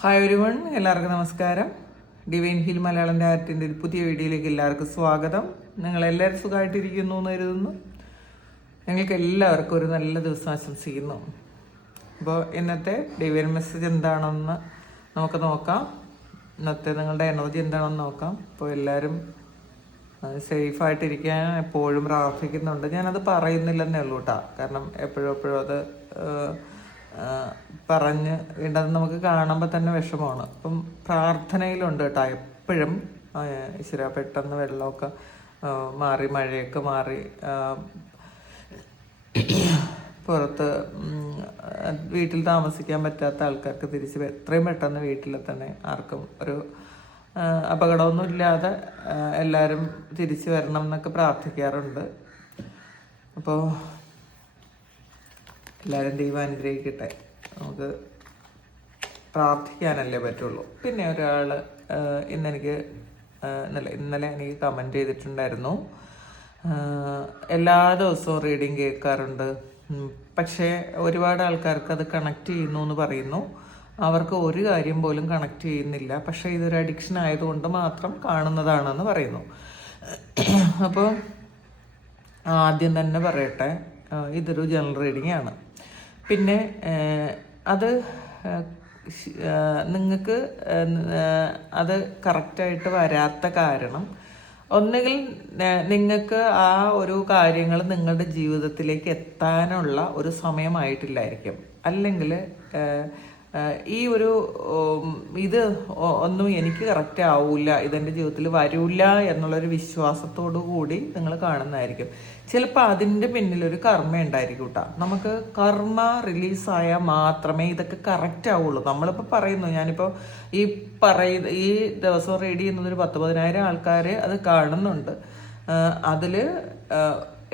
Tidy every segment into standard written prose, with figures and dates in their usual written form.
Hi everyone, എല്ലാവർക്കും നമസ്കാരം. Divine hill Malayalam ആർട്ടിൻ്റെ ഒരു പുതിയ വീഡിയോയിലേക്ക് എല്ലാവർക്കും സ്വാഗതം. നിങ്ങളെല്ലാവരും സുഖമായിട്ടിരിക്കുന്നു എന്ന് കരുതുന്നു. ഞങ്ങൾക്ക് എല്ലാവർക്കും ഒരു നല്ല ദിവസം ആശംസിക്കുന്നു. അപ്പോൾ ഇന്നത്തെ ഡിവൈൻ മെസ്സേജ് എന്താണെന്ന് നമുക്ക് നോക്കാം. ഇന്നത്തെ നിങ്ങളുടെ എനർജി എന്താണെന്ന് നോക്കാം. അപ്പോൾ എല്ലാവരും സേഫായിട്ടിരിക്കാൻ എപ്പോഴും പ്രാർത്ഥിക്കുന്നുണ്ട്. ഞാനത് പറയുന്നില്ലെന്നേ ഉള്ളൂ കേട്ടോ. കാരണം എപ്പോഴും അത് പറഞ്ഞ് വീണ്ടത് നമുക്ക് കാണുമ്പോൾ തന്നെ വിഷമമാണ്. അപ്പം പ്രാർത്ഥനയിലുണ്ട് കേട്ടോ എപ്പോഴും. ഈശ്വര പെട്ടെന്ന് വെള്ളമൊക്കെ മാറി, മഴയൊക്കെ മാറി, പുറത്ത് വീട്ടിൽ താമസിക്കാൻ പറ്റാത്ത ആൾക്കാർക്ക് തിരിച്ച് എത്രയും പെട്ടെന്ന് വീട്ടിൽ തന്നെ ആർക്കും ഒരു അപകടമൊന്നും ഇല്ലാതെ എല്ലാവരും തിരിച്ചു വരണം എന്നൊക്കെ പ്രാർത്ഥിക്കാറുണ്ട്. അപ്പോൾ എല്ലാവരും ദൈവം അനുഗ്രഹിക്കട്ടെ. നമുക്ക് പ്രാർത്ഥിക്കാനല്ലേ പറ്റുള്ളൂ. പിന്നെ ഒരാൾ ഇന്നലെ എനിക്ക് കമൻറ്റ് ചെയ്തിട്ടുണ്ടായിരുന്നു, എല്ലാ ദിവസവും റീഡിങ് കേൾക്കാറുണ്ട്, പക്ഷേ ഒരുപാട് ആൾക്കാർക്ക് അത് കണക്ട് ചെയ്യുന്നു എന്ന് പറയുന്നു. അവർക്ക് ഒരു കാര്യം പോലും കണക്ട് ചെയ്യുന്നില്ല, പക്ഷേ ഇതൊരു അഡിക്ഷൻ ആയതുകൊണ്ട് മാത്രം കാണുന്നതാണെന്ന് പറയുന്നു. അപ്പോൾ ആദ്യം തന്നെ പറയട്ടെ, ഇതൊരു ജനറൽ റീഡിംഗ് ആണ്. പിന്നെ അത് നിങ്ങൾക്ക് അത് കറക്റ്റായിട്ട് വരാത്ത കാരണം ഒന്നുകിൽ നിങ്ങൾക്ക് ആ ഒരു കാര്യങ്ങൾ നിങ്ങളുടെ ജീവിതത്തിലേക്ക് എത്താനുള്ള ഒരു സമയമായിട്ടില്ലായിരിക്കും, അല്ലെങ്കിൽ ഈ ഒരു ഇത് ഒന്നും എനിക്ക് കറക്റ്റ് ആവില്ല, ഇതെൻ്റെ ജീവിതത്തിൽ വരില്ല എന്നുള്ളൊരു വിശ്വാസത്തോടു കൂടി നിങ്ങൾ കാണുന്നതായിരിക്കും. ചിലപ്പോൾ അതിൻ്റെ പിന്നിലൊരു കർമ്മ ഉണ്ടായിരിക്കും കേട്ടോ. നമുക്ക് കർമ്മ റിലീസായാൽ മാത്രമേ ഇതൊക്കെ കറക്റ്റ് ആവുള്ളൂ. നമ്മളിപ്പോൾ പറയുന്നു, ഞാനിപ്പോൾ ഈ ദിവസം റീഡ് ചെയ്യുന്നത് ഒരു 10,000 ആൾക്കാർ അത് കാണുന്നുണ്ട്. അതിൽ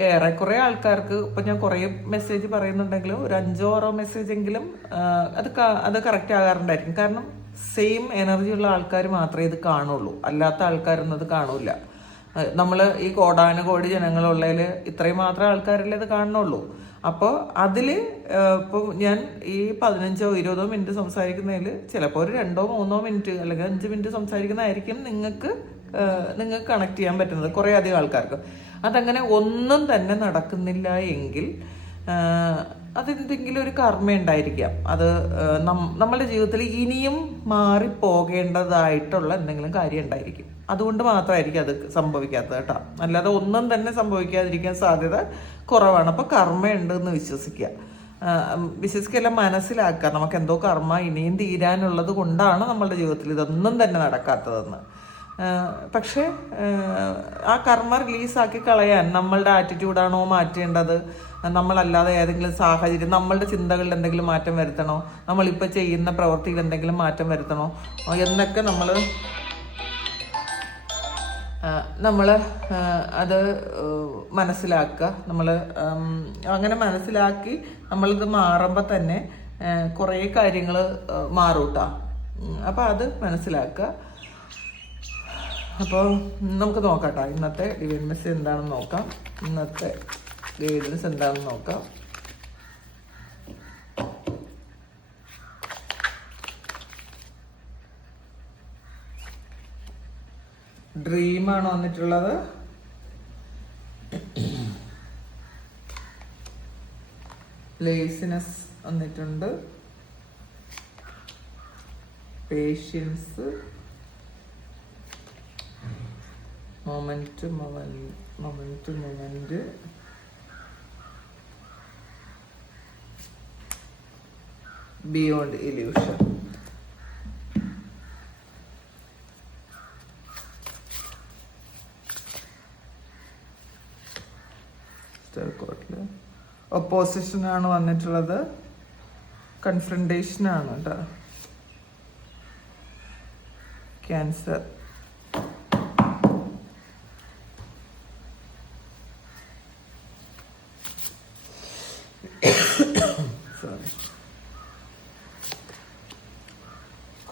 ഏറെക്കുറെ ആൾക്കാർക്ക് ഇപ്പം ഞാൻ കുറേ മെസ്സേജ് പറയുന്നുണ്ടെങ്കിലും ഒരു 5-6 മെസ്സേജെങ്കിലും അത് കറക്റ്റ് ആകാറുണ്ടായിരിക്കും. കാരണം സെയിം എനർജി ഉള്ള ആൾക്കാർ മാത്രമേ ഇത് കാണുള്ളൂ, അല്ലാത്ത ആൾക്കാരൊന്നും അത് കാണൂല. നമ്മൾ ഈ കോടാനുകോടി ജനങ്ങളുള്ളതിൽ ഇത്രയും മാത്രം ആൾക്കാരല്ലേ ഇത് കാണുന്നുള്ളൂ. അപ്പോൾ അതിൽ ഇപ്പോൾ ഞാൻ ഈ 15-20 മിനിറ്റ് സംസാരിക്കുന്നതിൽ ചിലപ്പോൾ ഒരു 2-3 മിനിറ്റ് അല്ലെങ്കിൽ 5 മിനിറ്റ് സംസാരിക്കുന്നതായിരിക്കും നിങ്ങൾക്ക് കണക്ട് ചെയ്യാൻ പറ്റുന്നത് കുറേ അധികം ആൾക്കാർക്ക്. അതങ്ങനെ ഒന്നും തന്നെ നടക്കുന്നില്ല എങ്കിൽ അതെന്തെങ്കിലും ഒരു കർമ്മ ഉണ്ടായിരിക്കാം. അത് നമ്മളുടെ ജീവിതത്തിൽ ഇനിയും മാറിപ്പോകേണ്ടതായിട്ടുള്ള എന്തെങ്കിലും കാര്യം ഉണ്ടായിരിക്കും. അതുകൊണ്ട് മാത്രമായിരിക്കും അത് സംഭവിക്കാത്തത് കേട്ടോ. അല്ലാതെ ഒന്നും തന്നെ സംഭവിക്കാതിരിക്കാൻ സാധ്യത കുറവാണ്. അപ്പോൾ കർമ്മ ഉണ്ടെന്ന് വിശ്വസിക്കല്ല, മനസ്സിലാക്കുക. നമുക്ക് എന്തോ കർമ്മ ഇനിയും തീരാനുള്ളത് കൊണ്ടാണ് നമ്മളുടെ ജീവിതത്തിൽ ഇതൊന്നും തന്നെ നടക്കാത്തതെന്ന്. പക്ഷേ ആ കർമ്മ റിലീസാക്കി കളയാൻ നമ്മളുടെ ആറ്റിറ്റ്യൂഡാണോ മാറ്റേണ്ടത്, നമ്മളല്ലാതെ ഏതെങ്കിലും സാഹചര്യം, നമ്മളുടെ ചിന്തകളിൽ എന്തെങ്കിലും മാറ്റം വരുത്തണോ, നമ്മളിപ്പോൾ ചെയ്യുന്ന പ്രവൃത്തിയിൽ എന്തെങ്കിലും മാറ്റം വരുത്തണോ എന്നൊക്കെ നമ്മൾ അത് മനസ്സിലാക്കുക. നമ്മൾ അങ്ങനെ മനസ്സിലാക്കി നമ്മളിത് മാറുമ്പോൾ തന്നെ കുറേ കാര്യങ്ങൾ മാറും കേട്ടോ. അപ്പോൾ അത് മനസ്സിലാക്കുക. അപ്പോൾ നമുക്ക് നോക്കാം കേട്ടോ, ഇന്നത്തെ ഡിവൈൻ മെസ്സേജ് എന്താണെന്ന് നോക്കാം. ഇന്നത്തെ ഗൈഡൻസ് എന്താണെന്ന് നോക്കാം. ഡ്രീമാണ് വന്നിട്ടുള്ളത്. ലേസിനെസ് വന്നിട്ടുണ്ട്. Patience, moment, beyond illusion. Opposition ആണ് വന്നിട്ടുള്ളത്. കൺഫ്രണ്ടേഷൻ ആണ് കേട്ടോ. ക്യാൻസർ,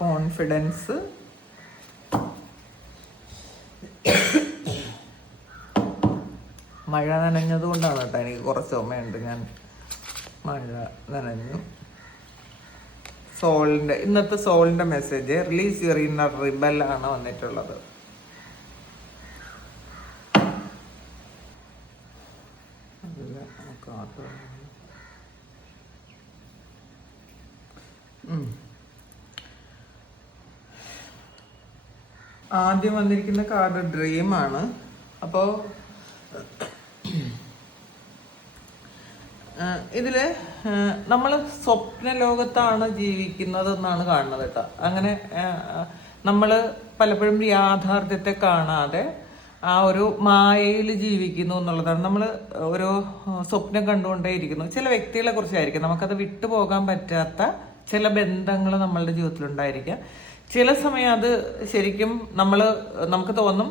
കോൺഫിഡൻസ്, മഴ നനഞ്ഞത് കൊണ്ടാണ് കേട്ടോ എനിക്ക് കുറച്ച് ചുമയുണ്ട്. ഞാൻ മഴ നനഞ്ഞു. ഇന്നത്തെ സോളിന്റെ message release your inner rebel ആണ് വന്നിട്ടുള്ളത്. ആദ്യം വന്നിരിക്കുന്ന കാർഡ് ഡ്രീം ആണ്. അപ്പോൾ ഇതില് നമ്മൾ സ്വപ്ന ലോകത്താണ് ജീവിക്കുന്നത് എന്നാണ് കാണുന്നത് കേട്ടോ. അങ്ങനെ നമ്മൾ പലപ്പോഴും യാഥാർത്ഥ്യത്തെ കാണാതെ ആ ഒരു മായയിൽ ജീവിക്കുന്നു എന്നുള്ളതാണ്. നമ്മൾ ഓരോ സ്വപ്നം കണ്ടുകൊണ്ടേയിരിക്കുന്നു. ചില വ്യക്തികളെ കുറിച്ചായിരിക്കും, നമുക്കത് വിട്ടുപോകാൻ പറ്റാത്ത ചില ബന്ധങ്ങൾ നമ്മളുടെ ജീവിതത്തിലുണ്ടായിരിക്കാം. ചില സമയം അത് ശരിക്കും നമുക്ക് തോന്നും,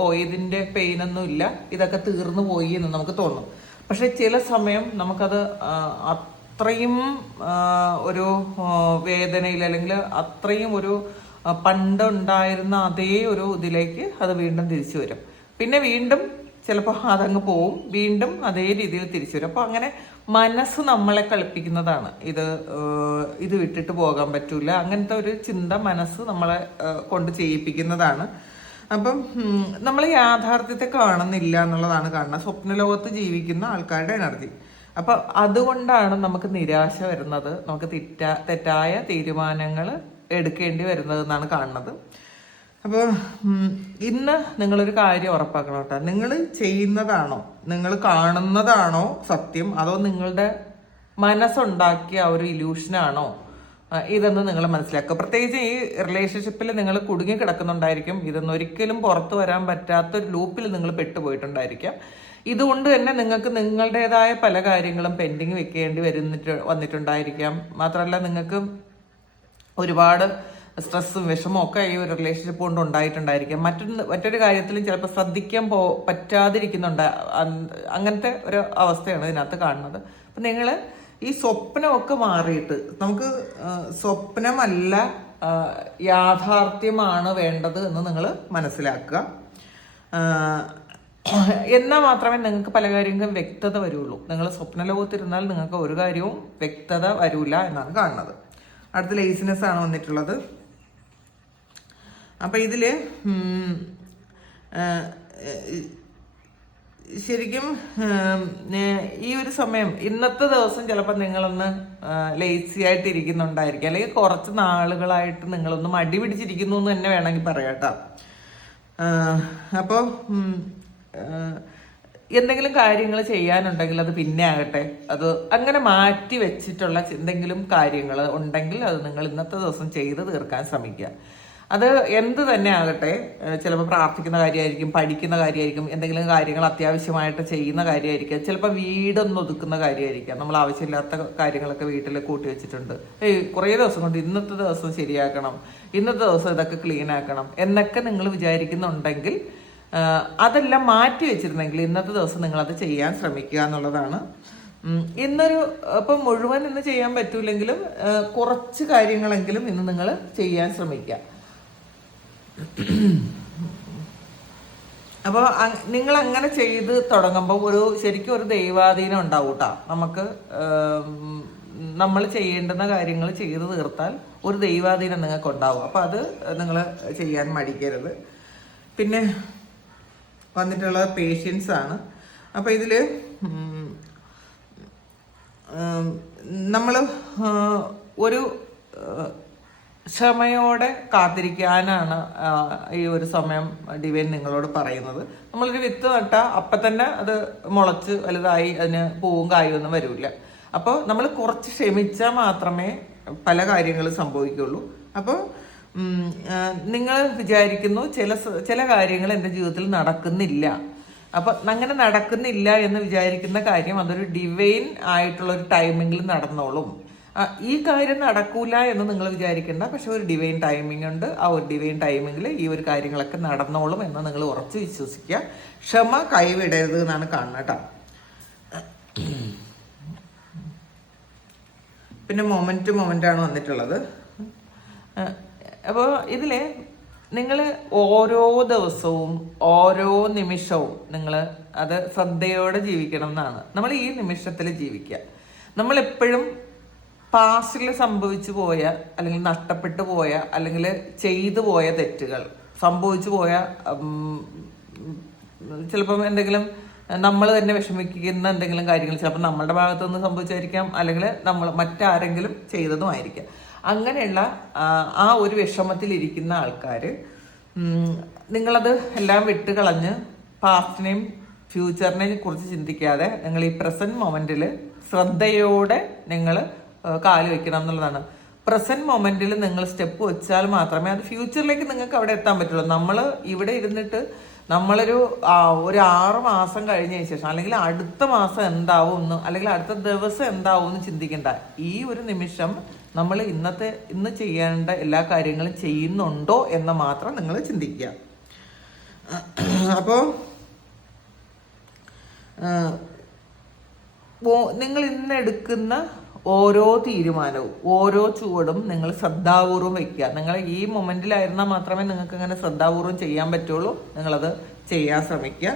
ഓ ഇതിന്റെ പെയിനൊന്നും ഇല്ല, ഇതൊക്കെ തീർന്നു പോയി എന്ന് നമുക്ക് തോന്നും. പക്ഷെ ചില സമയം നമുക്കത് അത്രയും ഒരു വേദനയിൽ, അല്ലെങ്കിൽ അത്രയും ഒരു പണ്ടുണ്ടായിരുന്ന അതേ ഒരു ഇതിലേക്ക് അത് വീണ്ടും തിരിച്ചു വരും. പിന്നെ വീണ്ടും ചിലപ്പോൾ അതങ്ങ് പോവും, വീണ്ടും അതേ രീതിയിൽ തിരിച്ചു വരും. അപ്പോൾ അങ്ങനെ മനസ്സ് നമ്മളെ കളിപ്പിക്കുന്നതാണ്. ഇത് വിട്ടിട്ട് പോകാൻ പറ്റൂല, അങ്ങനത്തെ ഒരു ചിന്ത മനസ്സ് നമ്മളെ കൊണ്ട് ചെയ്യിപ്പിക്കുന്നതാണ്. അപ്പം നമ്മൾ യാഥാർത്ഥ്യത്തെ കാണുന്നില്ല എന്നുള്ളതാണ് കാണുന്നത്, സ്വപ്നലോകത്ത് ജീവിക്കുന്ന ആൾക്കാരുടെ എനർജി. അപ്പൊ അതുകൊണ്ടാണ് നമുക്ക് നിരാശ വരുന്നത്, നമുക്ക് തെറ്റായ തീരുമാനങ്ങൾ എടുക്കേണ്ടി വരുന്നത് എന്നാണ് കാണുന്നത്. അപ്പോൾ ഇന്ന് നിങ്ങളൊരു കാര്യം ഉറപ്പാക്കണം കേട്ടോ. നിങ്ങൾ ചെയ്യുന്നതാണോ, നിങ്ങൾ കാണുന്നതാണോ സത്യം, അതോ നിങ്ങളുടെ മനസ്സുണ്ടാക്കിയ ഒരു ഇല്യൂഷനാണോ ഇതെന്ന് നിങ്ങൾ മനസ്സിലാക്കുക. പ്രത്യേകിച്ച് ഈ റിലേഷൻഷിപ്പിൽ നിങ്ങൾ കുടുങ്ങി കിടക്കുന്നുണ്ടായിരിക്കും. ഇതൊന്നും ഒരിക്കലും പുറത്തു വരാൻ പറ്റാത്തൊരു ലൂപ്പിൽ നിങ്ങൾ പെട്ടുപോയിട്ടുണ്ടായിരിക്കാം. ഇതുകൊണ്ട് തന്നെ നിങ്ങൾക്ക് നിങ്ങളുടേതായ പല കാര്യങ്ങളും പെൻഡിങ് വെക്കേണ്ടി വന്നിട്ടുണ്ടായിരിക്കാം. മാത്രമല്ല നിങ്ങൾക്ക് ഒരുപാട് സ്ട്രെസ്സും വിഷമവും ഒക്കെ ഈ ഒരു റിലേഷൻഷിപ്പ് കൊണ്ട് ഉണ്ടായിട്ടുണ്ടായിരിക്കാം. മറ്റൊരു കാര്യത്തിലും ചിലപ്പോൾ ശ്രദ്ധിക്കാൻ അങ്ങനത്തെ ഒരു അവസ്ഥയാണ് ഇതിനകത്ത് കാണുന്നത്. അപ്പം നിങ്ങൾ ഈ സ്വപ്നമൊക്കെ മാറിയിട്ട്, നമുക്ക് സ്വപ്നമല്ല യാഥാർത്ഥ്യമാണ് വേണ്ടത് എന്ന് നിങ്ങൾ മനസ്സിലാക്കുക. എന്നാൽ മാത്രമേ നിങ്ങൾക്ക് പല കാര്യങ്ങളും വ്യക്തത വരുള്ളൂ. നിങ്ങൾ സ്വപ്നലോകത്തിരുന്നാൽ നിങ്ങൾക്ക് ഒരു കാര്യവും വ്യക്തത വരൂല എന്നാണ് കാണുന്നത്. അടുത്ത ലേസിനെസ് ആണ് വന്നിട്ടുള്ളത്. അപ്പൊ ഇതില് ശരിക്കും ഈ ഒരു സമയം, ഇന്നത്തെ ദിവസം ചിലപ്പോൾ നിങ്ങളൊന്ന് ലേസി ആയിട്ട് ഇരിക്കുന്നുണ്ടായിരിക്കും, അല്ലെങ്കിൽ കുറച്ച് നാളുകളായിട്ട് നിങ്ങളൊന്ന് മടി പിടിച്ചിരിക്കുന്നു എന്ന് തന്നെ വേണമെങ്കിൽ പറയാം കേട്ടോ. അപ്പോൾ എന്തെങ്കിലും കാര്യങ്ങൾ ചെയ്യാനുണ്ടെങ്കിൽ അത് പിന്നെ ആകട്ടെ, അത് അങ്ങനെ മാറ്റി വെച്ചിട്ടുള്ള എന്തെങ്കിലും കാര്യങ്ങൾ ഉണ്ടെങ്കിൽ അത് നിങ്ങൾ ഇന്നത്തെ ദിവസം ചെയ്ത് തീർക്കാൻ ശ്രമിക്കുക. അത് എന്ത് തന്നെ ആകട്ടെ, ചിലപ്പോൾ പ്രാർത്ഥിക്കുന്ന കാര്യമായിരിക്കും, പഠിക്കുന്ന കാര്യമായിരിക്കും, എന്തെങ്കിലും കാര്യങ്ങൾ അത്യാവശ്യമായിട്ട് ചെയ്യുന്ന കാര്യമായിരിക്കാം, ചിലപ്പോൾ വീടൊന്ന് ഒതുക്കുന്ന കാര്യമായിരിക്കാം. നമ്മൾ ആവശ്യമില്ലാത്ത കാര്യങ്ങളൊക്കെ വീട്ടിൽ കൂട്ടി വെച്ചിട്ടുണ്ട്, കുറേ ദിവസം കൊണ്ട് ഇന്നത്തെ ദിവസം ശരിയാക്കണം, ഇന്നത്തെ ദിവസം ഇതൊക്കെ ക്ലീൻ ആക്കണം എന്നൊക്കെ നിങ്ങൾ വിചാരിക്കുന്നുണ്ടെങ്കിൽ അതെല്ലാം മാറ്റി വെച്ചിരുന്നെങ്കിൽ ഇന്നത്തെ ദിവസം നിങ്ങൾ അത് ചെയ്യാൻ ശ്രമിക്കുക എന്നുള്ളതാണ്. ഇപ്പം മുഴുവൻ ഇന്ന് ചെയ്യാൻ പറ്റൂലെങ്കിലും കുറച്ച് കാര്യങ്ങളെങ്കിലും ഇന്ന് നിങ്ങൾ ചെയ്യാൻ ശ്രമിക്കുക. അപ്പോൾ നിങ്ങൾ അങ്ങനെ ചെയ്ത് തുടങ്ങുമ്പോൾ ശരിക്കും ഒരു ദൈവാധീനം ഉണ്ടാവും കേട്ടോ. നമുക്ക് നമ്മൾ ചെയ്യേണ്ടുന്ന കാര്യങ്ങൾ ചെയ്ത് തീർത്താൽ ഒരു ദൈവാധീനം നിങ്ങൾക്ക് ഉണ്ടാവും. അപ്പം അത് നിങ്ങൾ ചെയ്യാൻ മടിക്കരുത്. പിന്നെ വന്നിട്ടുള്ളത് പേഷ്യൻസ് ആണ്. അപ്പം ഇതിൽ നമ്മൾ ഒരു ക്ഷമയോടെ കാത്തിരിക്കാനാണ് ഈ ഒരു സമയം ഡിവൈൻ നിങ്ങളോട് പറയുന്നത്. നമ്മളൊരു വിത്ത് നട്ടാൽ അപ്പം തന്നെ അത് മുളച്ച് വലുതായി അതിന് പൂവും കായും ഒന്നും വരില്ല. അപ്പോൾ നമ്മൾ കുറച്ച് ക്ഷമിച്ചാൽ മാത്രമേ പല കാര്യങ്ങളും സംഭവിക്കുള്ളൂ. അപ്പോൾ നിങ്ങൾ വിചാരിക്കുന്നു ചില കാര്യങ്ങൾ എൻ്റെ ജീവിതത്തിൽ നടക്കുന്നില്ല, അപ്പൊ അങ്ങനെ നടക്കുന്നില്ല എന്ന് വിചാരിക്കുന്ന കാര്യം അതൊരു ഡിവൈൻ ആയിട്ടുള്ള ഒരു ടൈമിങ്ങിൽ നടന്നോളും. ഈ കാര്യം നടക്കൂല എന്ന് നിങ്ങൾ വിചാരിക്കേണ്ട, പക്ഷെ ഒരു ഡിവൈൻ ടൈമിംഗ് ഉണ്ട്. ആ ഒരു ഡിവൈൻ ടൈമിങ്ങിൽ ഈ ഒരു കാര്യങ്ങളൊക്കെ നടന്നോളും എന്ന് നിങ്ങൾ ഉറച്ച് വിശ്വസിക്കുക. ക്ഷമ കൈവിടരുത് എന്നാണ് കാണുന്നത് കേട്ടോ. പിന്നെ മൊമെന്റ് ആണ് വന്നിട്ടുള്ളത്. അപ്പോൾ ഇതില് നിങ്ങൾ ഓരോ ദിവസവും ഓരോ നിമിഷവും നിങ്ങൾ അത് ശ്രദ്ധയോടെ ജീവിക്കണം എന്നാണ്. നമ്മൾ ഈ നിമിഷത്തിൽ ജീവിക്കുക. നമ്മളെപ്പോഴും പാസ്റ്റിൽ സംഭവിച്ചു പോയ അല്ലെങ്കിൽ നഷ്ടപ്പെട്ടു പോയ അല്ലെങ്കിൽ ചെയ്തു പോയ തെറ്റുകൾ, സംഭവിച്ചു പോയ ചിലപ്പം എന്തെങ്കിലും നമ്മൾ തന്നെ വിഷമിക്കുന്ന എന്തെങ്കിലും കാര്യങ്ങൾ ചിലപ്പോൾ നമ്മളുടെ ഭാഗത്തു നിന്ന് സംഭവിച്ചായിരിക്കാം, അല്ലെങ്കിൽ നമ്മൾ മറ്റാരെങ്കിലും ചെയ്തതുമായിരിക്കാം. അങ്ങനെയുള്ള ആ ഒരു വിഷമത്തിലിരിക്കുന്ന ആൾക്കാർ നിങ്ങളത് എല്ലാം വിട്ടുകളഞ്ഞ് പാസ്റ്റിനെയും ഫ്യൂച്ചറിനെയും കുറിച്ച് ചിന്തിക്കാതെ നിങ്ങൾ ഈ പ്രസന്റ് മൊമെന്റിൽ ശ്രദ്ധയോടെ നിങ്ങൾ കാല് വെക്കണം എന്നുള്ളതാണ്. പ്രസന്റ് മൊമെന്റിൽ നിങ്ങൾ സ്റ്റെപ്പ് വെച്ചാൽ മാത്രമേ അത് ഫ്യൂച്ചറിലേക്ക് നിങ്ങൾക്ക് അവിടെ എത്താൻ പറ്റുള്ളൂ. നമ്മൾ ഇവിടെ ഇരുന്നിട്ട് നമ്മളൊരു 6 മാസം കഴിഞ്ഞതിന് ശേഷം അല്ലെങ്കിൽ അടുത്ത മാസം എന്താവും എന്ന് അല്ലെങ്കിൽ അടുത്ത ദിവസം എന്താവും എന്ന് ചിന്തിക്കേണ്ട. ഈ ഒരു നിമിഷം നമ്മൾ ഇന്ന് ചെയ്യേണ്ട എല്ലാ കാര്യങ്ങളും ചെയ്യുന്നുണ്ടോ എന്ന് മാത്രം നിങ്ങൾ ചിന്തിക്കുക. അപ്പോൾ നിങ്ങൾ ഇന്ന് എടുക്കുന്ന ഓരോ തീരുമാനവും ഓരോ ചുവടും നിങ്ങൾ ശ്രദ്ധാപൂർവം വെക്കുക. നിങ്ങൾ ഈ മൊമെന്റിലായിരുന്നാൽ മാത്രമേ നിങ്ങൾക്ക് അങ്ങനെ ശ്രദ്ധാപൂർവം ചെയ്യാൻ പറ്റുള്ളൂ. നിങ്ങളത് ചെയ്യാൻ ശ്രമിക്കുക.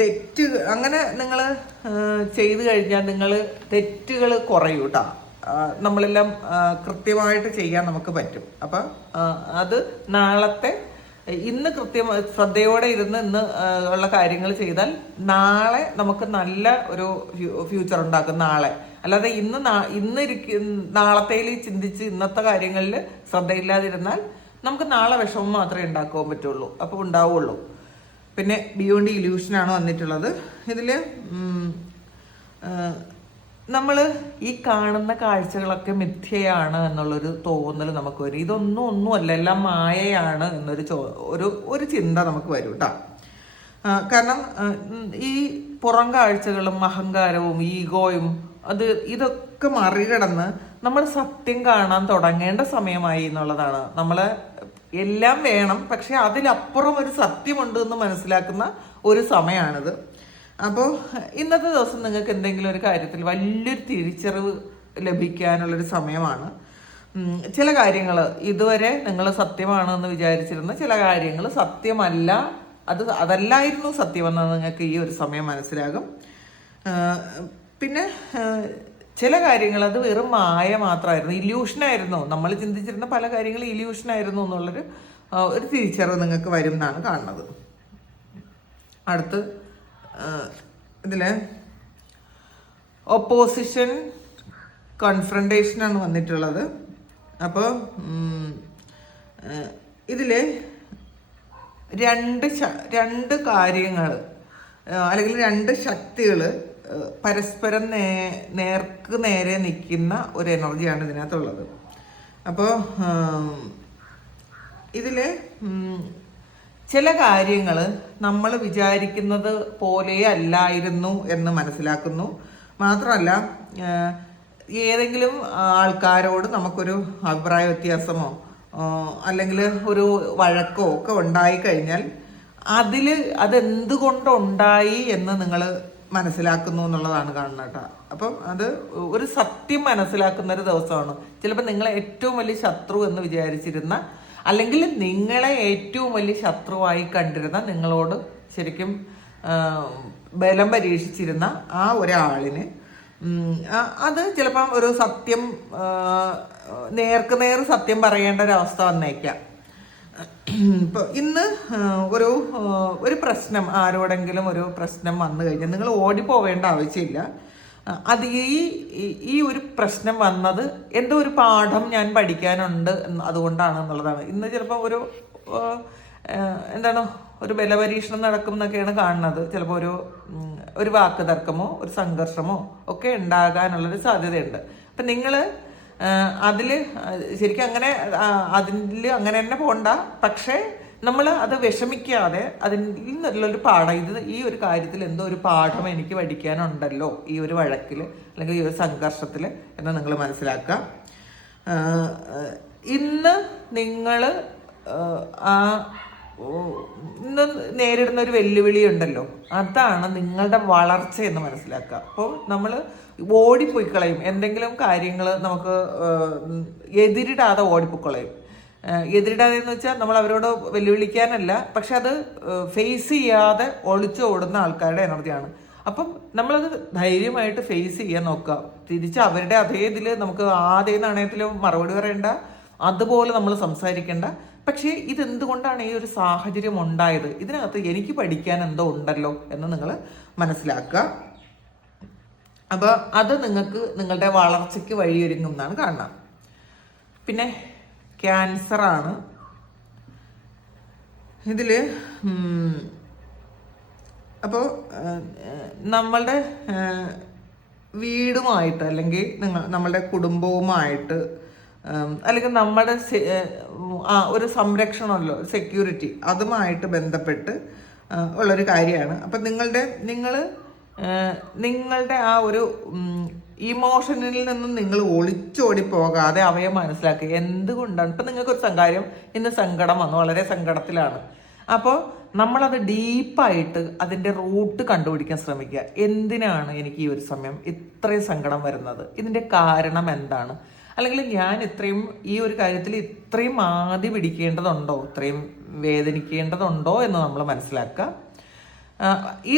തെറ്റ് അങ്ങനെ നിങ്ങൾ ചെയ്തു കഴിഞ്ഞാൽ നിങ്ങൾ തെറ്റുകൾ കുറയും കേട്ടോ. നമ്മളെല്ലാം കൃത്യമായിട്ട് ചെയ്യാൻ നമുക്ക് പറ്റും. അപ്പം അത് നാളത്തെ ഇന്ന് ശ്രദ്ധയോടെ ഇരുന്ന് ഇന്ന് ഉള്ള കാര്യങ്ങൾ ചെയ്താൽ നാളെ നമുക്ക് നല്ല ഒരു ഫ്യൂച്ചർ ഉണ്ടാക്കും. നാളെ അല്ലാതെ നാളത്തേൽ ചിന്തിച്ച് ഇന്നത്തെ കാര്യങ്ങളിൽ ശ്രദ്ധയില്ലാതിരുന്നാൽ നമുക്ക് നാളെ വിഷമം മാത്രമേ ഉണ്ടാക്കാൻ പറ്റുള്ളൂ, അപ്പോൾ ഉണ്ടാവുള്ളൂ. പിന്നെ ബിയോണ്ട് ഇല്യൂഷനാണ് വന്നിട്ടുള്ളത്. ഇതിൽ നമ്മൾ ഈ കാണുന്ന കാഴ്ചകളൊക്കെ മിഥ്യയാണ് എന്നുള്ളൊരു തോന്നൽ നമുക്ക് വരും. ഒന്നുമല്ല, എല്ലാം മായയാണ് എന്നൊരു ഒരു ചിന്ത നമുക്ക് വരും കേട്ടോ. കാരണം ഈ പുറം കാഴ്ചകളും അഹങ്കാരവും ഈഗോയും ഇതൊക്കെ മറികടന്ന് നമ്മൾ സത്യം കാണാൻ തുടങ്ങേണ്ട സമയമായി എന്നുള്ളതാണ്. നമ്മളെ എല്ലാം വേണം, പക്ഷെ അതിലപ്പുറം ഒരു സത്യമുണ്ട് എന്ന് മനസ്സിലാക്കുന്ന ഒരു സമയമാണിത്. അപ്പോൾ ഇന്നത്തെ ദിവസം നിങ്ങൾക്ക് എന്തെങ്കിലും ഒരു കാര്യത്തിൽ വലിയൊരു തിരിച്ചറിവ് ലഭിക്കാനുള്ളൊരു സമയമാണ്. ചില കാര്യങ്ങൾ ഇതുവരെ നിങ്ങൾ സത്യമാണെന്ന് വിചാരിച്ചിരുന്ന ചില കാര്യങ്ങൾ സത്യമല്ല, അതല്ലായിരുന്നു സത്യമെന്ന് നിങ്ങൾക്ക് ഈ ഒരു സമയം മനസ്സിലാകും. പിന്നെ ചില കാര്യങ്ങൾ അത് വെറും മായ മാത്രമായിരുന്നു, ഇല്യൂഷനായിരുന്നു. നമ്മൾ ചിന്തിച്ചിരുന്ന പല കാര്യങ്ങളും ഇല്യൂഷനായിരുന്നു എന്നുള്ളൊരു തിരിച്ചറിവ് നിങ്ങൾക്ക് വരും എന്നാണ് കാണുന്നത്. അടുത്ത് ഇതില് ഓപ്പോസിഷൻ കോൺഫ്രണ്ടേഷനാണ് വന്നിട്ടുള്ളത്. അപ്പോൾ ഇതില് രണ്ട് കാര്യങ്ങൾ അല്ലെങ്കിൽ രണ്ട് ശക്തികൾ പരസ്പരം നേർക്ക് നേരെ നിൽക്കുന്ന ഒരു എനർജിയാണ് ഇതിനകത്തുള്ളത്. അപ്പോൾ ഇതില് ചില കാര്യങ്ങൾ നമ്മൾ വിചാരിക്കുന്നത് പോലെ അല്ലായിരുന്നു എന്ന് മനസ്സിലാക്കുന്നു. മാത്രമല്ല ഏതെങ്കിലും ആൾക്കാരോട് നമുക്കൊരു അഭിപ്രായ വ്യത്യാസമോ അല്ലെങ്കിൽ ഒരു വഴക്കോ ഒക്കെ ഉണ്ടായി കഴിഞ്ഞാൽ അതെന്തുകൊണ്ടുണ്ടായി എന്ന് നിങ്ങൾ മനസ്സിലാക്കുന്നു എന്നുള്ളതാണ് കാണുന്നത് കേട്ടോ. അപ്പം അത് ഒരു സത്യം മനസ്സിലാക്കുന്ന ഒരു ദിവസമാണ്. ചിലപ്പോൾ നിങ്ങളെ ഏറ്റവും വലിയ ശത്രു എന്ന് വിചാരിച്ചിരുന്ന അല്ലെങ്കിൽ നിങ്ങളെ ഏറ്റവും വലിയ ശത്രുവായി കണ്ടിരുന്ന, നിങ്ങളോട് ശരിക്കും ബലം പരീക്ഷിച്ചിരുന്ന ആ ഒരാളിന് അത് ചിലപ്പം ഒരു സത്യം നേർക്ക് സത്യം പറയേണ്ട ഒരവസ്ഥ വന്നേക്കാം. ഇപ്പോൾ ഇന്ന് ഒരു പ്രശ്നം, ആരോടെങ്കിലും ഒരു പ്രശ്നം വന്നു കഴിഞ്ഞാൽ നിങ്ങൾ ഓടിപ്പോവേണ്ട ആവശ്യമില്ല. അത് ഈ ഒരു പ്രശ്നം വന്നത് എന്തോ ഒരു പാഠം ഞാൻ പഠിക്കാനുണ്ട് അതുകൊണ്ടാണ് എന്നുള്ളതാണ്. ഇന്ന് ചിലപ്പോൾ ഒരു ബലപരീക്ഷണം നടക്കും എന്നൊക്കെയാണ് കാണുന്നത്. ചിലപ്പോൾ ഒരു വാക്ക് തർക്കമോ ഒരു സംഘർഷമോ ഒക്കെ ഉണ്ടാകാനുള്ളൊരു സാധ്യതയുണ്ട്. അപ്പം നിങ്ങൾ ശരിക്കും അങ്ങനെ തന്നെ പോണ്ട. പക്ഷേ നമ്മൾ അത് വിഷമിക്കാതെ അതിൽ നിന്നുള്ളൊരു പാഠം, ഈ ഒരു കാര്യത്തിൽ എന്തോ ഒരു പാഠം എനിക്ക് പഠിക്കാനുണ്ടല്ലോ ഈ ഒരു വഴക്കിൽ അല്ലെങ്കിൽ ഈ ഒരു സംഘർഷത്തിൽ എന്ന് നിങ്ങൾ മനസ്സിലാക്കുക. ഇന്ന് നിങ്ങൾ ഇന്ന് നേരിടുന്ന ഒരു വെല്ലുവിളി ഉണ്ടല്ലോ, അതാണ് നിങ്ങളുടെ വളർച്ച എന്ന് മനസ്സിലാക്കുക. അപ്പോൾ നമ്മൾ ഓടിപ്പോയി കളയും. എന്തെങ്കിലും കാര്യങ്ങൾ നമുക്ക് എതിരിടാതെ ഓടിപ്പോയിക്കളയും. എതിരിടാതെ എന്ന് വെച്ചാൽ നമ്മൾ അവരോട് വെല്ലുവിളിക്കാനല്ല, പക്ഷെ അത് ഫേസ് ചെയ്യാതെ ഒളിച്ചോടുന്ന ആൾക്കാരുടെ എനർജിയാണ്. അപ്പം നമ്മളത് ധൈര്യമായിട്ട് ഫേസ് ചെയ്യാൻ നോക്കുക. തിരിച്ച് അവരുടെ അതേ ഇതിൽ നമുക്ക് അതേ നാണയത്തിൽ മറുപടി പറയണ്ട, അതുപോലെ നമ്മൾ സംസാരിക്കേണ്ട. പക്ഷേ ഇതെന്തുകൊണ്ടാണ് ഈ ഒരു സാഹചര്യം ഉണ്ടായത്, ഇതിനകത്ത് എനിക്ക് പഠിക്കാൻ എന്തോ ഉണ്ടല്ലോ എന്ന് നിങ്ങൾ മനസ്സിലാക്കുക. അപ്പോൾ അത് നിങ്ങൾക്ക് നിങ്ങളുടെ വളർച്ചയ്ക്ക് വഴിയൊരുങ്ങും എന്നാണ് കാണുന്നത്. പിന്നെ ക്യാൻസറാണ് ഇതിൽ. അപ്പോൾ നമ്മളുടെ വീടുമായിട്ട് അല്ലെങ്കിൽ നമ്മളുടെ കുടുംബവുമായിട്ട് അല്ലെങ്കിൽ നമ്മുടെ ഒരു സംരക്ഷണമല്ലോ, സെക്യൂരിറ്റി, അതുമായിട്ട് ബന്ധപ്പെട്ട് ഉള്ളൊരു കാര്യമാണ്. അപ്പം നിങ്ങളുടെ ആ ഒരു ഇമോഷനിൽ നിന്നും നിങ്ങൾ ഒളിച്ചോടി പോകാതെ അവയെ മനസ്സിലാക്കുക. എന്തുകൊണ്ടാണ് ഇപ്പം നിങ്ങൾക്കൊരു കാര്യം, ഇന്ന് സങ്കടം വന്നു, വളരെ സങ്കടത്തിലാണ്. അപ്പോൾ നമ്മളത് ഡീപ്പായിട്ട് അതിൻ്റെ റൂട്ട് കണ്ടുപിടിക്കാൻ ശ്രമിക്കുക. എന്തിനാണ് എനിക്ക് ഈ ഒരു സമയം ഇത്രയും സങ്കടം വരുന്നത്, ഇതിൻ്റെ കാരണം എന്താണ്, അല്ലെങ്കിൽ ഞാൻ ഈ ഒരു കാര്യത്തിൽ ഇത്രയും ആദി പിടിക്കേണ്ടതുണ്ടോ, ഇത്രയും വേദനിക്കേണ്ടതുണ്ടോ എന്ന് നമ്മൾ മനസ്സിലാക്കുക. ഈ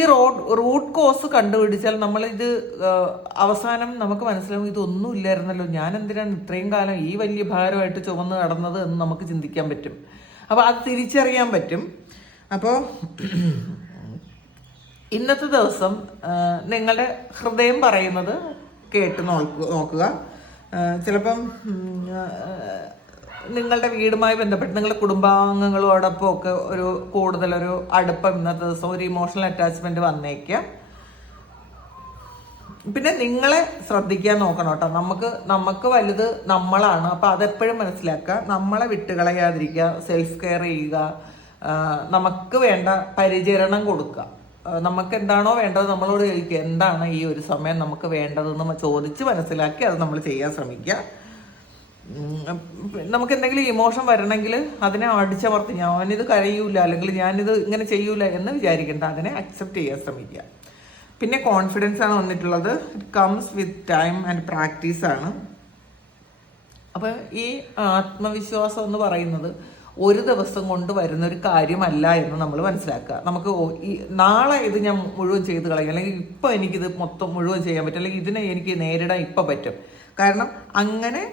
റൂട്ട് കോസ് കണ്ടുപിടിച്ചാൽ നമ്മളിത് അവസാനം നമുക്ക് മനസ്സിലാവും, ഇതൊന്നും ഇല്ലായിരുന്നല്ലോ, ഞാൻ എന്തിനാണ് ഇത്രയും കാലം ഈ വലിയ ഭാരമായിട്ട് ചുമന്ന് നടന്നത് എന്ന് നമുക്ക് ചിന്തിക്കാൻ പറ്റും. അപ്പോൾ അത് തിരിച്ചറിയാൻ പറ്റും. അപ്പോൾ ഇന്നത്തെ ദിവസം നിങ്ങളുടെ ഹൃദയം പറയുന്നത് കേട്ട് നോക്കുക. ചിലപ്പം നിങ്ങളുടെ വീടുമായി ബന്ധപ്പെട്ട് നിങ്ങളുടെ കുടുംബാംഗങ്ങളോടൊപ്പം ഒക്കെ കൂടുതലൊരു അടുപ്പം ഇന്നത്തെ ദിവസം ഒരു ഇമോഷണൽ അറ്റാച്ച്മെന്റ് വന്നേക്കാം. പിന്നെ നിങ്ങളെ ശ്രദ്ധിക്കാൻ നോക്കണം കേട്ടോ. നമുക്ക് വലുത് നമ്മളാണ്. അപ്പം അതെപ്പോഴും മനസ്സിലാക്കുക. നമ്മളെ വിട്ടുകളയാതിരിക്കുക, സെൽഫ് കെയർ ചെയ്യുക, നമുക്ക് വേണ്ട പരിചരണം കൊടുക്കുക. നമുക്ക് എന്താണോ വേണ്ടത് നമ്മളോട് ചോദിക്കുക, എന്താണ് ഈ ഒരു സമയം നമുക്ക് വേണ്ടതെന്ന് ചോദിച്ച് മനസ്സിലാക്കി അത് നമ്മൾ ചെയ്യാൻ ശ്രമിക്കുക. നമുക്ക് എന്തെങ്കിലും ഇമോഷൻ വരണമെങ്കിൽ അതിനെ അടിച്ചമർത്തി ഞാനിത് കരയൂല അല്ലെങ്കിൽ ഞാനിത് ഇങ്ങനെ ചെയ്യൂല എന്ന് വിചാരിക്കേണ്ട, അതിനെ അക്സെപ്റ്റ് ചെയ്യാൻ ശ്രമിക്കുക. പിന്നെ കോൺഫിഡൻസ് ആണ് വന്നിട്ടുള്ളത്. It comes with time and practice ആണ്. അപ്പോൾ ഈ ആത്മവിശ്വാസം എന്ന് പറയുന്നത് ഒരു ദിവസം കൊണ്ട് വരുന്നൊരു കാര്യമല്ല എന്ന് നമ്മൾ മനസ്സിലാക്കുക. നമുക്ക് നാളെ ഇത് ഞാൻ മുഴുവൻ ചെയ്ത് കളയും, അല്ലെങ്കിൽ ഇപ്പം എനിക്കിത് മൊത്തം മുഴുവൻ ചെയ്യാൻ പറ്റും, അല്ലെങ്കിൽ ഇതിനെ എനിക്ക് നേരിടാൻ ഇപ്പം പറ്റും. കാരണം അങ്ങനെ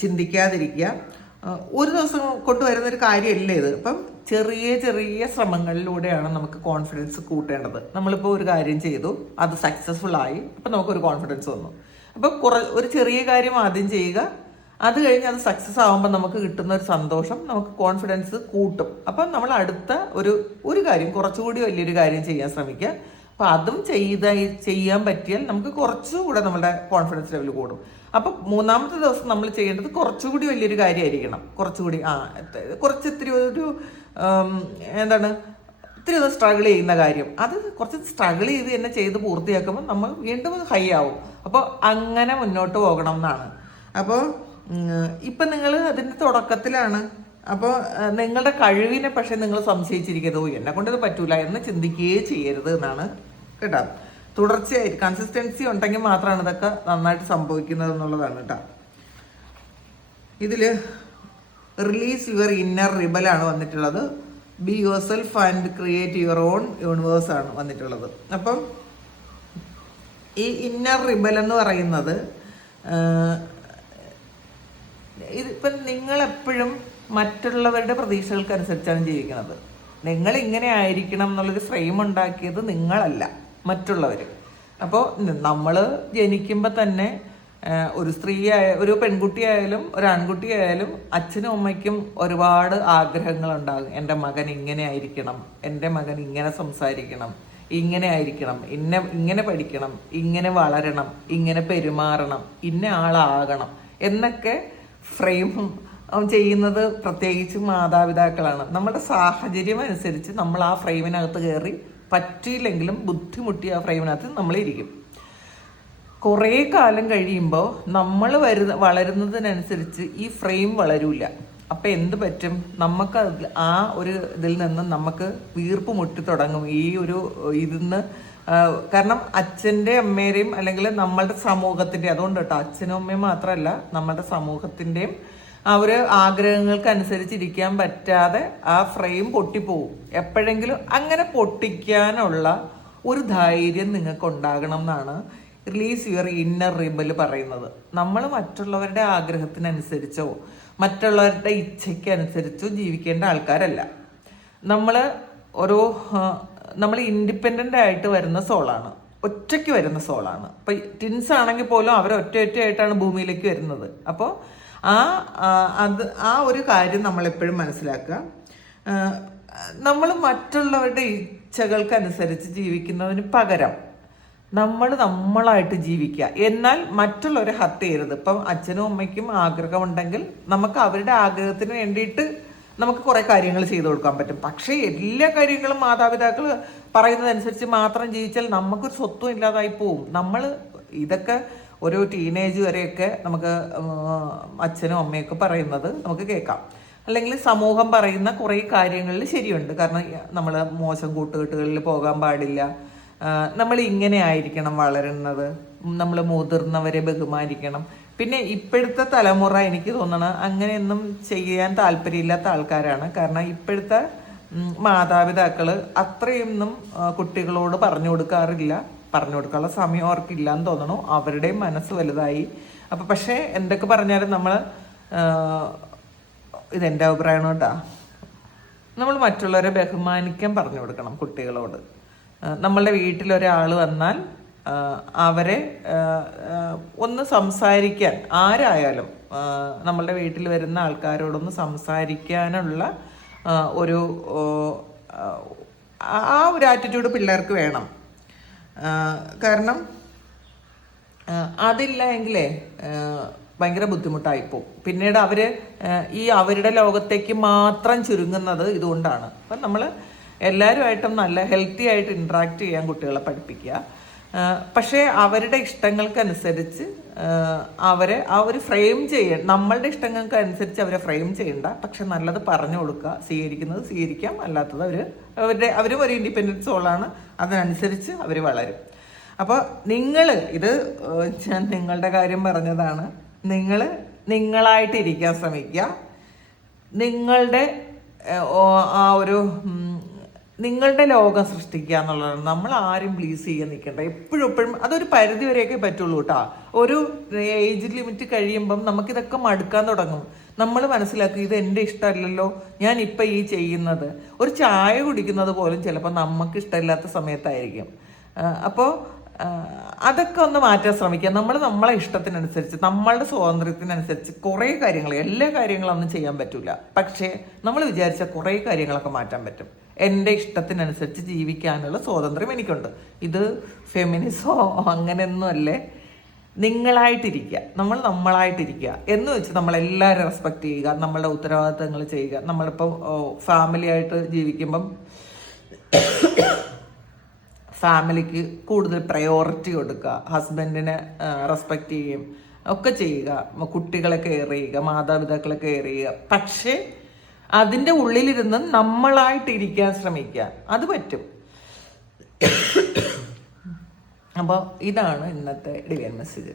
ചിന്തിക്കാതിരിക്കുക. ഒരു ദിവസം കൊണ്ട് വരുന്നൊരു കാര്യമല്ല ഇത്. അപ്പം ചെറിയ ചെറിയ ശ്രമങ്ങളിലൂടെയാണ് നമുക്ക് കോൺഫിഡൻസ് കൂട്ടേണ്ടത്. നമ്മളിപ്പോൾ ഒരു കാര്യം ചെയ്തു, അത് സക്സസ്ഫുൾ ആയി, അപ്പം നമുക്കൊരു കോൺഫിഡൻസ് വന്നു. അപ്പം ഒരു ചെറിയ കാര്യം ആദ്യം ചെയ്യുക, അത് കഴിഞ്ഞ് അത് സക്സസ് ആകുമ്പോൾ നമുക്ക് കിട്ടുന്ന ഒരു സന്തോഷം നമുക്ക് കോൺഫിഡൻസ് കൂട്ടും. അപ്പം നമ്മൾ അടുത്ത ഒരു കാര്യം, കുറച്ചുകൂടി വലിയൊരു കാര്യം ചെയ്യാൻ ശ്രമിക്കുക. അപ്പം അതും ചെയ്യാൻ പറ്റിയാൽ നമുക്ക് കുറച്ചുകൂടെ നമ്മുടെ കോൺഫിഡൻസ് ലെവൽ കൂടും. അപ്പം മൂന്നാമത്തെ ദിവസം നമ്മൾ ചെയ്യേണ്ടത് കുറച്ചുകൂടി വലിയൊരു കാര്യമായിരിക്കണം. ഇത്തിരി ഒന്ന് സ്ട്രഗിൾ ചെയ്യുന്ന കാര്യം, അത് കുറച്ച് സ്ട്രഗിൾ ചെയ്ത് തന്നെ ചെയ്ത് പൂർത്തിയാക്കുമ്പോൾ നമ്മൾ വീണ്ടും ഹൈ ആവും. അപ്പോൾ അങ്ങനെ മുന്നോട്ട് പോകണം എന്നാണ്. അപ്പോൾ ഇപ്പം നിങ്ങൾ അതിൻ്റെ തുടക്കത്തിലാണ്. അപ്പോൾ നിങ്ങളുടെ കഴിവിനെ പക്ഷെ നിങ്ങൾ സംശയിച്ചിരിക്കരുത്, എന്നെ കൊണ്ടിത് പറ്റൂല എന്ന് ചിന്തിക്കുകയേ ചെയ്യരുത് എന്നാണ് കേട്ടോ. തുടർച്ചയായിട്ട് കൺസിസ്റ്റൻസി ഉണ്ടെങ്കിൽ മാത്രമാണ് ഇതൊക്കെ നന്നായിട്ട് സംഭവിക്കുന്നത് എന്നുള്ളതാണ് കേട്ടോ. ഇതിൽ റിലീസ് യുവർ ഇന്നർ റിബലാണ് വന്നിട്ടുള്ളത്. Be your self and create your own universe ആണ് വന്നിട്ടുള്ളത്. അപ്പം ഈ ഇന്നർ റിബൽ എന്ന് പറയുന്നത് ഇതിപ്പം നിങ്ങളെപ്പോഴും മറ്റുള്ളവരുടെ പ്രതീക്ഷകൾക്കനുസരിച്ചാണ് ജീവിക്കുന്നത്. നിങ്ങൾ ഇങ്ങനെ ആയിരിക്കണം എന്നുള്ളൊരു ഫ്രെയിം ഉണ്ടാക്കിയത് നിങ്ങളല്ല, മറ്റുള്ളവർ. അപ്പോൾ നമ്മൾ ജനിക്കുമ്പോൾ തന്നെ ഒരു പെൺകുട്ടിയായാലും ഒരു ആൺകുട്ടിയായാലും അച്ഛനും അമ്മയ്ക്കും ഒരുപാട് ആഗ്രഹങ്ങളുണ്ടാകും. എൻ്റെ മകൻ ഇങ്ങനെ ആയിരിക്കണം, എൻ്റെ മകൻ ഇങ്ങനെ സംസാരിക്കണം, ഇങ്ങനെ ആയിരിക്കണം, ഇങ്ങനെ പഠിക്കണം, ഇങ്ങനെ വളരണം, ഇങ്ങനെ പെരുമാറണം, ഇന്ന ആളാകണം എന്നൊക്കെ ഫ്രെയിമും ചെയ്യുന്നത് പ്രത്യേകിച്ച് മാതാപിതാക്കളാണ്. നമ്മുടെ സാഹചര്യം അനുസരിച്ച് നമ്മൾ ആ ഫ്രെയിമിനകത്ത് കയറി പറ്റിയില്ലെങ്കിലും ബുദ്ധിമുട്ടി ആ ഫ്രെയിമിനകത്ത് നമ്മളിരിക്കും. കുറേ കാലം കഴിയുമ്പോൾ നമ്മൾ വളരുന്നതിനനുസരിച്ച് ഈ ഫ്രെയിം വളരൂല. അപ്പം എന്ത് പറ്റും, നമുക്ക് ആ ഒരു ഇതിൽ നിന്ന് നമുക്ക് വീർപ്പ് മുട്ടി തുടങ്ങും. ഇതിന്ന് കാരണം അച്ഛൻ്റെ അമ്മേരെയും അല്ലെങ്കിൽ നമ്മളുടെ സമൂഹത്തിൻ്റെ, അതുകൊണ്ട് കേട്ടോ അച്ഛനും അമ്മയും മാത്രമല്ല നമ്മളുടെ സമൂഹത്തിൻ്റെയും ആഗ്രഹങ്ങൾക്ക് അനുസരിച്ചിരിക്കാൻ പറ്റാതെ ആ ഫ്രെയിം പൊട്ടിപ്പോവും. എപ്പോഴെങ്കിലും അങ്ങനെ പൊട്ടിക്കാനുള്ള ഒരു ധൈര്യം നിങ്ങൾക്ക് ഉണ്ടാകണം എന്നാണ് റിലീസ് യുവർ ഇന്നർ റിബൽ പറയുന്നത്. നമ്മൾ മറ്റുള്ളവരുടെ ആഗ്രഹത്തിനനുസരിച്ചോ മറ്റുള്ളവരുടെ ഇച്ഛയ്ക്ക് അനുസരിച്ചോ ജീവിക്കേണ്ട ആൾക്കാരല്ല. നമ്മൾ ഇൻഡിപെൻഡൻ്റ് ആയിട്ട് വരുന്ന സോളാണ്, ഒറ്റയ്ക്ക് വരുന്ന സോളാണ്. ഇപ്പം ടിൻസ് ആണെങ്കിൽ പോലും അവർ ഒറ്റയായിട്ടാണ് ഭൂമിയിലേക്ക് വരുന്നത്. അപ്പോൾ ആ ഒരു കാര്യം നമ്മളെപ്പോഴും മനസ്സിലാക്കുക. നമ്മൾ മറ്റുള്ളവരുടെ ഇച്ഛകൾക്കനുസരിച്ച് ജീവിക്കുന്നതിന് പകരം നമ്മളായിട്ട് ജീവിക്കുക. എന്നാൽ മറ്റുള്ളവരെ ഹത്ത് ചെയ്യരുത്. ഇപ്പം അച്ഛനും അമ്മയ്ക്കും ആഗ്രഹമുണ്ടെങ്കിൽ നമുക്ക് അവരുടെ ആഗ്രഹത്തിന് വേണ്ടിയിട്ട് നമുക്ക് കുറേ കാര്യങ്ങൾ ചെയ്തു കൊടുക്കാൻ പറ്റും. പക്ഷേ എല്ലാ കാര്യങ്ങളും മാതാപിതാക്കൾ പറയുന്നതനുസരിച്ച് മാത്രം ജീവിച്ചാൽ നമുക്കൊരു സ്വത്വം ഇല്ലാതായി പോവും. ഇതൊക്കെ ഒരു ടീനേജ് വരെയൊക്കെ നമുക്ക് അച്ഛനും അമ്മയൊക്കെ പറയുന്നത് നമുക്ക് കേൾക്കാം. അല്ലെങ്കിൽ സമൂഹം പറയുന്ന കുറേ കാര്യങ്ങളിൽ ശരിയുണ്ട്. കാരണം നമ്മൾ മോശം കൂട്ടുകെട്ടുകളിൽ പോകാൻ പാടില്ല, നമ്മൾ ഇങ്ങനെ ആയിരിക്കണം വളരുന്നത്, നമ്മൾ മുതിർന്നവരെ ബഹുമാനിക്കണം. പിന്നെ ഇപ്പോഴത്തെ തലമുറ എനിക്ക് തോന്നണം അങ്ങനെയൊന്നും ചെയ്യാൻ താല്പര്യമില്ലാത്ത ആൾക്കാരാണ്. കാരണം ഇപ്പോഴത്തെ മാതാപിതാക്കൾ അത്രയൊന്നും കുട്ടികളോട് പറഞ്ഞു കൊടുക്കാനുള്ള സമയം അവർക്കില്ല എന്ന് തോന്നണു. അവരുടെയും മനസ്സ് വലുതായി. അപ്പം പക്ഷേ എന്തൊക്കെ പറഞ്ഞാലും ഇതെൻ്റെ അഭിപ്രായമാണ് കേട്ടോ, നമ്മൾ മറ്റുള്ളവരെ ബഹുമാനിക്കാൻ പറഞ്ഞു കൊടുക്കണം കുട്ടികളോട്. നമ്മളുടെ വീട്ടിലൊരാൾ വന്നാൽ അവരെ ഒന്ന് സംസാരിക്കാൻ, ആരായാലും നമ്മളുടെ വീട്ടിൽ വരുന്ന ആൾക്കാരോടൊന്ന് സംസാരിക്കാനുള്ള ഒരു ആറ്റിറ്റ്യൂഡ് പിള്ളേർക്ക് വേണം. കാരണം അതില്ല എങ്കിലേ ഭയങ്കര ബുദ്ധിമുട്ടായിപ്പോവും. പിന്നീട് അവരുടെ ലോകത്തേക്ക് മാത്രം ചുരുങ്ങുന്നത് ഇതുകൊണ്ടാണ്. അപ്പം നമ്മൾ എല്ലാവരുമായിട്ടും നല്ല ഹെൽത്തി ആയിട്ട് ഇൻട്രാക്ട് ചെയ്യാൻ കുട്ടികളെ പഠിപ്പിക്കുക. പക്ഷേ അവരുടെ ഇഷ്ടങ്ങൾക്കനുസരിച്ച് അവർ ഫ്രെയിം ചെയ്യണം. നമ്മളുടെ ഇഷ്ടങ്ങൾക്കനുസരിച്ച് അവരെ ഫ്രെയിം ചെയ്യണ്ട. പക്ഷെ നല്ലത് പറഞ്ഞു കൊടുക്കുക. സ്വീകരിക്കുന്നത് സ്വീകരിക്കാം, അല്ലാത്തത് അവരും ഒരു ഇൻഡിപെൻഡൻറ്റ് സോളാണ്. അതിനനുസരിച്ച് അവർ വളരും. അപ്പോൾ ഞാൻ നിങ്ങളുടെ കാര്യം പറഞ്ഞതാണ്. നിങ്ങളായിട്ടിരിക്കാൻ ശ്രമിക്കുക. നിങ്ങളുടെ ലോകം സൃഷ്ടിക്കുക എന്നുള്ളതാണ്. നമ്മൾ ആരും പ്ലീസ് ചെയ്യാൻ നിൽക്കണ്ട. എപ്പോഴും അതൊരു പരിധി വരെയൊക്കെ പറ്റുള്ളൂ കേട്ടോ. ഒരു ഏജ് ലിമിറ്റ് കഴിയുമ്പം നമുക്കിതൊക്കെ മടുക്കാൻ തുടങ്ങും. നമ്മൾ മനസ്സിലാക്കുക, ഇത് എൻ്റെ ഇഷ്ടമല്ലല്ലോ ഞാൻ ഇപ്പം ഈ ചെയ്യുന്നത്. ഒരു ചായ കുടിക്കുന്നത് പോലും ചിലപ്പോൾ നമുക്ക് ഇഷ്ടമില്ലാത്ത സമയത്തായിരിക്കും. അപ്പോൾ അതൊക്കെ ഒന്ന് മാറ്റാൻ ശ്രമിക്കുക. നമ്മളെ ഇഷ്ടത്തിനനുസരിച്ച്, നമ്മളുടെ സ്വാതന്ത്ര്യത്തിനനുസരിച്ച് കുറേ കാര്യങ്ങൾ, എല്ലാ കാര്യങ്ങളൊന്നും ചെയ്യാൻ പറ്റില്ല. പക്ഷേ നമ്മൾ വിചാരിച്ച കുറേ കാര്യങ്ങളൊക്കെ മാറ്റാൻ പറ്റും. എൻ്റെ ഇഷ്ടത്തിനനുസരിച്ച് ജീവിക്കാനുള്ള സ്വാതന്ത്ര്യം എനിക്കുണ്ട്. ഇത് ഫെമിനിസമോ അങ്ങനെയൊന്നുമല്ലേ. നമ്മളായിട്ടിരിക്കുക എന്ന് വെച്ച് നമ്മളെല്ലാവരും റെസ്പെക്റ്റ് ചെയ്യുക, നമ്മളുടെ ഉത്തരവാദിത്തങ്ങൾ ചെയ്യുക. നമ്മളിപ്പോൾ ഫാമിലി ആയിട്ട് ജീവിക്കുമ്പം ഫാമിലിക്ക് കൂടുതൽ പ്രയോറിറ്റി കൊടുക്കുക, ഹസ്ബൻഡിനെ റെസ്പെക്റ്റ് ചെയ്യുകയും ഒക്കെ ചെയ്യുക, കുട്ടികളെ കെയർ ചെയ്യുക, മാതാപിതാക്കളെ കെയർ ചെയ്യുക. പക്ഷേ അതിൻ്റെ ഉള്ളിലിരുന്ന് നമ്മളായിട്ടിരിക്കാൻ ശ്രമിക്കുക. അത് പറ്റും. അപ്പോൾ ഇതാണ് ഇന്നത്തെ ഡിവൈൻ മെസ്സേജ്.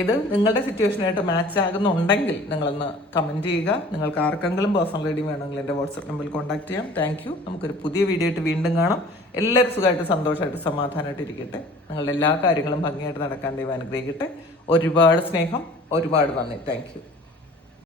ഇത് നിങ്ങളുടെ സിറ്റുവേഷനായിട്ട് മാച്ച് ആകുന്നുണ്ടെങ്കിൽ നിങ്ങളൊന്ന് കമൻറ്റ് ചെയ്യുക. നിങ്ങൾക്ക് ആർക്കെങ്കിലും പേഴ്സണൽ റീഡിംഗ് വേണമെങ്കിൽ എൻ്റെ വാട്സപ്പ് നമ്പറിൽ കോൺടാക്ട് ചെയ്യാം. Thank you. നമുക്കൊരു പുതിയ വീഡിയോ ആയിട്ട് വീണ്ടും കാണാം. എല്ലാവരും സുഖമായിട്ട് സന്തോഷമായിട്ട് സമാധാനമായിട്ട് ഇരിക്കട്ടെ. നിങ്ങളുടെ എല്ലാ കാര്യങ്ങളും ഭംഗിയായിട്ട് നടക്കാൻ ദൈവം അനുഗ്രഹിക്കട്ടെ. ഒരുപാട് സ്നേഹം, ഒരുപാട് നന്ദി. Thank you.